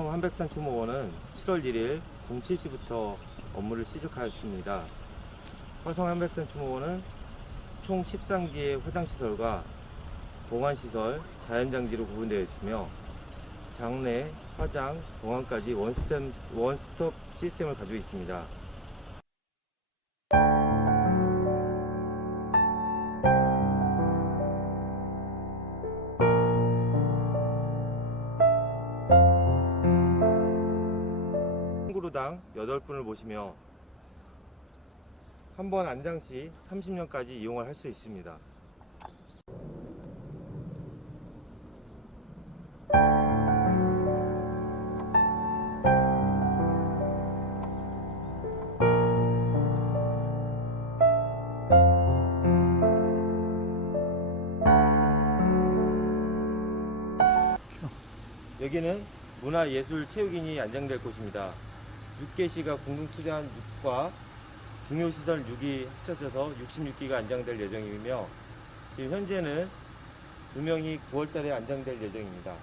한백산 추모원은 7월 1일 07시부터 업무를 시작하였습니다. 화성 한백산 추모원은 총 13개의 화장시설과 보관시설, 자연장지로 구분되어 있으며 장례, 화장, 보관까지 원스톱, 원스톱 시스템을 가지고 있습니다. 한 그루당 8분을 모시며 한 번 안장 시 30년까지 이용을 할 수 있습니다. 여기는 문화예술체육인이 안장될 곳입니다. 6개시가 공동 투자한 6과 중요시설 6이 합쳐져서 66기가 안장될 예정이며 지금 현재는 두 명이 9월달에 안장될 예정입니다.